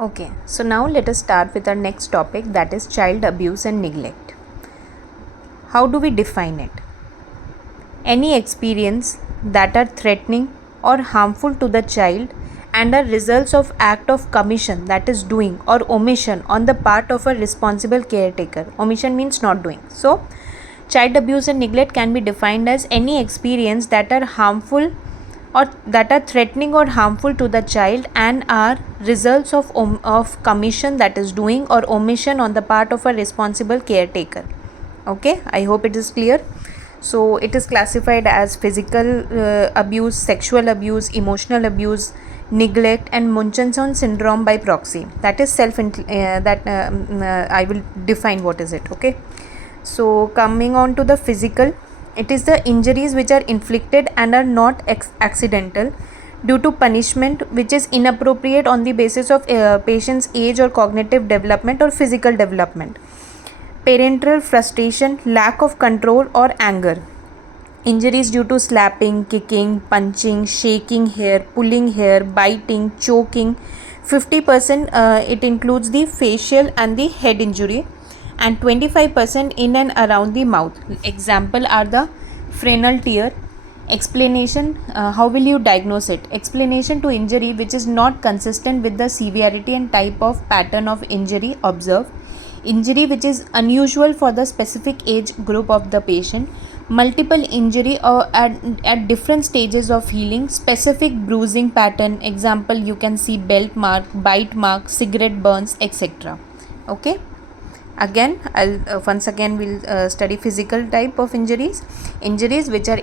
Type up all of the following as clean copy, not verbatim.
Okay, so now let us start with our next topic, that is child abuse and neglect. How do we define it? Any experience that are threatening or harmful to the child and are results of act of commission, that is doing, or omission on the part of a responsible caretaker. Omission means not doing. So child abuse and neglect can be defined as any experience that are harmful or that are threatening or harmful to the child and are results of commission, that is doing, or omission on the part of a responsible caretaker. Okay, I hope it is clear. So it is classified as physical abuse, sexual abuse, emotional abuse, neglect, and Munchausen syndrome by proxy. That is I will define what is it. Okay, so coming on to the physical, it is the injuries which are inflicted and are not accidental due to punishment which is inappropriate on the basis of patient's age or cognitive development or physical development. Parental frustration, lack of control, or anger. Injuries due to slapping, kicking, punching, shaking hair, pulling hair, biting, choking. 50% it includes the facial and the head injury, and 25% in and around the mouth. Example are the frenal tear. Explanation, how will you diagnose it? Explanation to injury which is not consistent with the severity and type of pattern of injury observed. Injury which is unusual for the specific age group of the patient. Multiple injury or at different stages of healing. Specific bruising pattern. Example, you can see belt mark, bite mark, cigarette burns, etc. Okay. Again, once again we'll study physical type of injuries. Injuries which are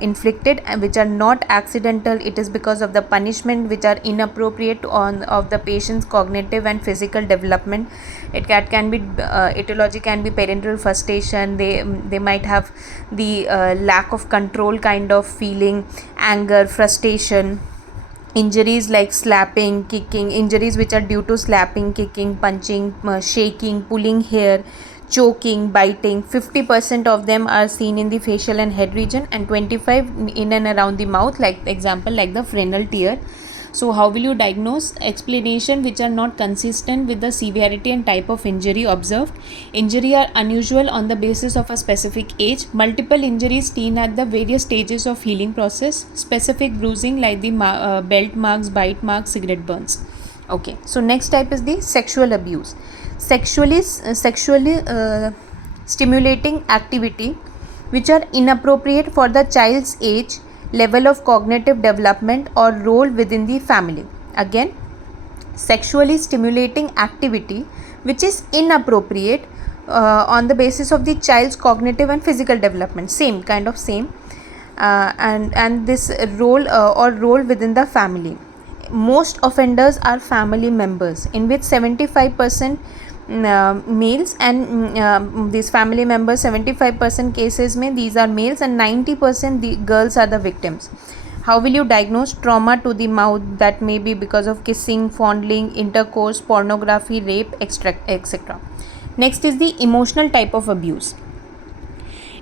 inflicted and which are not accidental. It is because of the punishment which are inappropriate of the patient's cognitive and physical development. It can be etiology can be parental frustration. They might have the lack of control kind of feeling, anger, frustration. Injuries like slapping, kicking, injuries which are due to slapping, kicking, punching, shaking, pulling hair, choking, biting. 50% of them are seen in the facial and head region, and 25% in and around the mouth, like example like the frenal tear. So how will you diagnose? Explanation which are not consistent with the severity and type of injury observed. Injury are unusual on the basis of a specific age. Multiple injuries seen at the various stages of healing process. Specific bruising like the belt marks, bite marks, cigarette burns. Okay, so next type is the sexual abuse. Sexually stimulating activity which are inappropriate for the child's age, level of cognitive development, or role within the family. Again, sexually stimulating activity which is inappropriate on the basis of the child's cognitive and physical development. Same and this role or role within the family. Most offenders are family members, in which 75% males, and these family members 75% cases mein these are males, and 90% the girls are the victims. How will you diagnose? Trauma to the mouth, that may be because of kissing, fondling, intercourse, pornography, rape, etc. Next is the emotional type of abuse.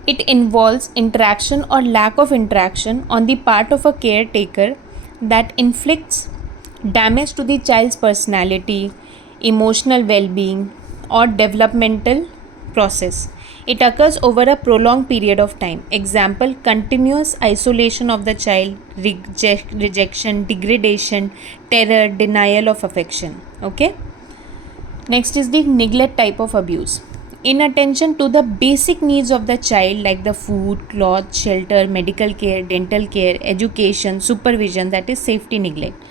It involves interaction or lack of interaction on the part of a caretaker that inflicts damage to the child's personality, emotional well-being, or developmental process. It occurs over a prolonged period of time. Example, continuous isolation of the child, rejection, degradation, terror, denial of affection. Okay. Next is the neglect type of abuse. Inattention to the basic needs of the child like the food, cloth, shelter, medical care, dental care, education, supervision, that is safety neglect.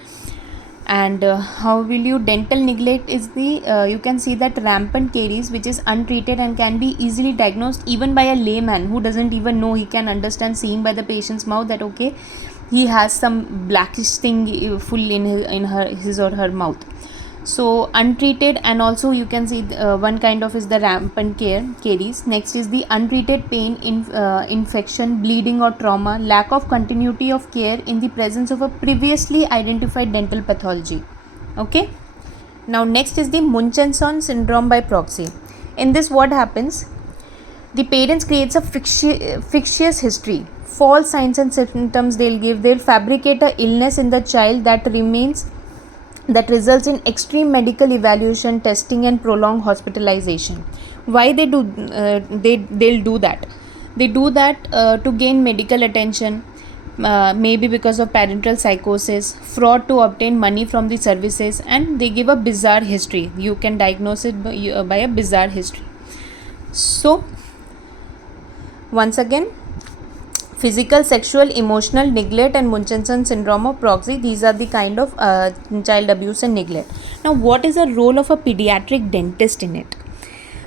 And how will you? Dental neglect is the you can see that rampant caries which is untreated and can be easily diagnosed even by a layman who doesn't even know. He can understand seeing by the patient's mouth that okay, he has some blackish thing full in his or her mouth. So untreated, and also you can see one kind of is the rampant caries. Next is the untreated pain, infection, bleeding, or trauma, lack of continuity of care in the presence of a previously identified dental pathology. Okay. Now next is the Munchausen syndrome by proxy. In this, what happens? The parents creates a fictitious history, false signs and symptoms they'll fabricate a illness in the child that remains that results in extreme medical evaluation, testing, and prolonged hospitalization. Why they'll do that? They do that to gain medical attention, maybe because of parental psychosis, fraud to obtain money from the services, and they give a bizarre history. You can diagnose it by a bizarre history. So once again, physical, sexual, emotional neglect and Munchausen syndrome or proxy, these are the kind of child abuse and neglect. Now, what is the role of a pediatric dentist in it?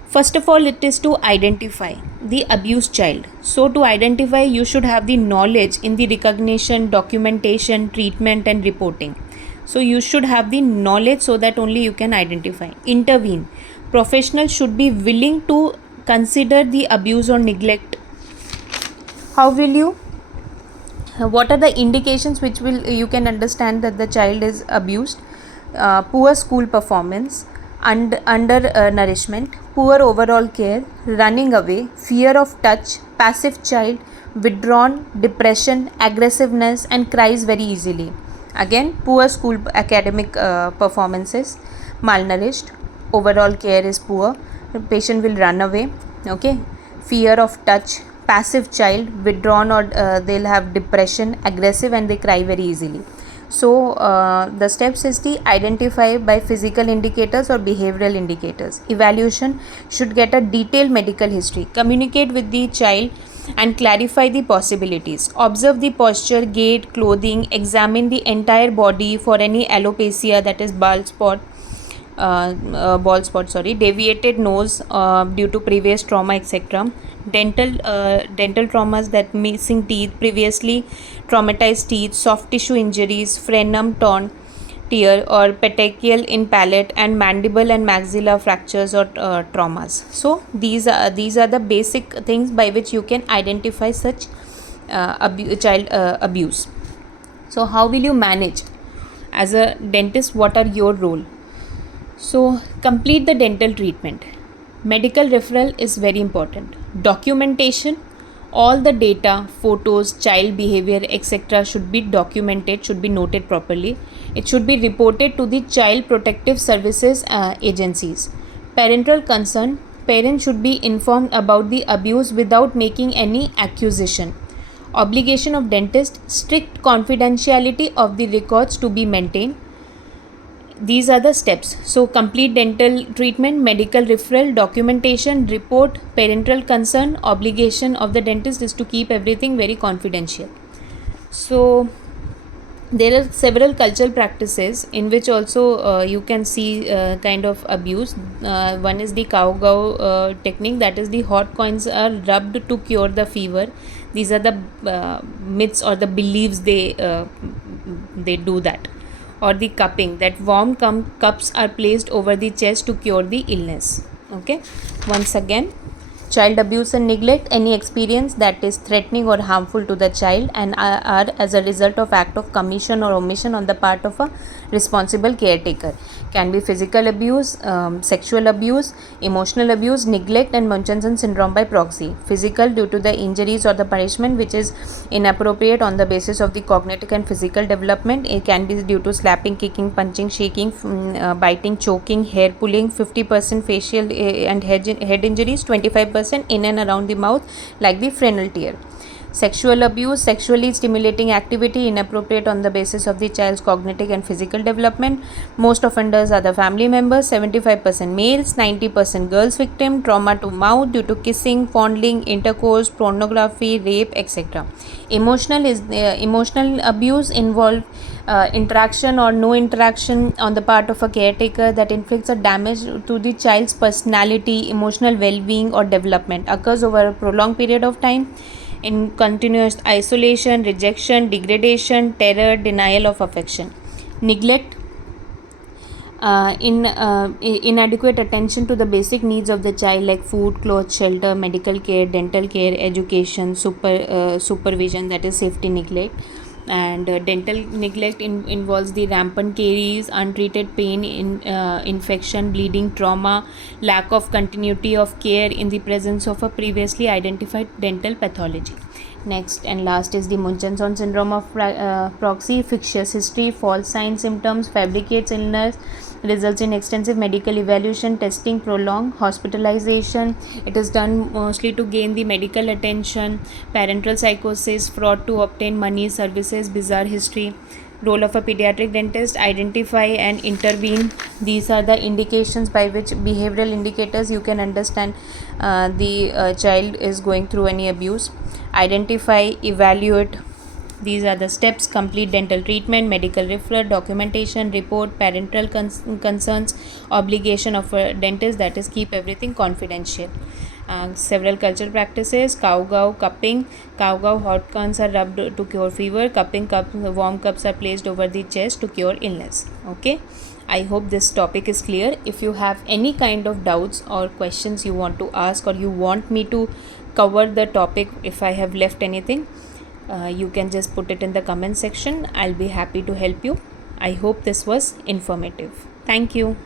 First of all, it is to identify the abused child. So to identify, you should have the knowledge in the recognition, documentation, treatment and reporting. So you should have the knowledge so that only you can identify. Intervene. Professionals should be willing to consider the abuse or neglect. How will you? What are the indications which will you can understand that the child is abused? Poor school performance, undernourishment, poor overall care, running away, fear of touch, passive child, withdrawn, depression, aggressiveness and cries very easily. Again, poor school academic performances, malnourished, overall care is poor, the patient will run away, okay, fear of touch, passive child, withdrawn or they'll have depression, aggressive and they cry very easily. So the steps is the identify by physical indicators or behavioral indicators. Evaluation should get a detailed medical history. Communicate with the child and clarify the possibilities. Observe the posture, gait, clothing. Examine the entire body for any alopecia, that is bald spot, deviated nose due to previous trauma, etc. Dental traumas, that missing teeth, previously traumatized teeth, soft tissue injuries, frenum torn tear or petechial in palate, and mandible and maxilla fractures or traumas. So these are the basic things by which you can identify such child abuse. So how will you manage as a dentist? What are your role? So complete the dental treatment. Medical referral is very important. Documentation, all the data, photos, child behavior, etc. should be documented, should be noted properly. It should be reported to the child protective services agencies. Parental concern, parents should be informed about the abuse without making any accusation. Obligation of dentist, strict confidentiality of the records to be maintained. These are the steps. So complete dental treatment, medical referral, documentation, report, parental concern. Obligation of the dentist is to keep everything very confidential. So there are several cultural practices in which also you can see kind of abuse. One is the cow technique, that is the hot coins are rubbed to cure the fever. These are the myths or the beliefs they do that. Or the cupping, that warm cups are placed over the chest to cure the illness. Okay, once again, child abuse and neglect, any experience that is threatening or harmful to the child and are as a result of act of commission or omission on the part of a responsible caretaker. Can be physical abuse, sexual abuse, emotional abuse, neglect and Munchausen syndrome by proxy. Physical, due to the injuries or the punishment which is inappropriate on the basis of the cognitive and physical development. It can be due to slapping, kicking, punching, shaking, biting, choking, hair pulling. 50% facial and head injuries, 25% in and around the mouth like the frenal tear. Sexual abuse, sexually stimulating activity inappropriate on the basis of the child's cognitive and physical development. Most offenders are the family members, 75% males, 90% girls victim. Trauma to mouth due to kissing, fondling, intercourse, pornography, rape, etc. Emotional abuse involve interaction or no interaction on the part of a caretaker that inflicts a damage to the child's personality, emotional well-being or development, occurs over a prolonged period of time, in continuous isolation, rejection, degradation, terror, denial of affection. Neglect, inadequate attention to the basic needs of the child like food, clothes, shelter, medical care, dental care, education, supervision, that is safety neglect. And dental neglect involves the rampant caries, untreated pain, infection, bleeding, trauma, lack of continuity of care in the presence of a previously identified dental pathology. Next and last is the Munchausen syndrome of proxy, fictitious history, false signs, symptoms, fabricates illness, results in extensive medical evaluation, testing, prolonged hospitalization. It is done mostly to gain the medical attention, parental psychosis, fraud to obtain money, services, bizarre history. Role of a pediatric dentist: identify and intervene. These are the indications by which behavioral indicators you can understand the child is going through any abuse. Identify, evaluate. These are the steps: complete dental treatment, medical referral, documentation, report, parental concerns, obligation of a dentist, that is keep everything confidential. Several cultural practices: cow cupping. Cow hot cones are rubbed to cure fever. Cupping cups, warm cups are placed over the chest to cure illness. Okay, I hope this topic is clear. If you have any kind of doubts or questions you want to ask, or you want me to cover the topic, if I have left anything, you can just put it in the comment section. I'll be happy to help you. I hope this was informative. Thank you.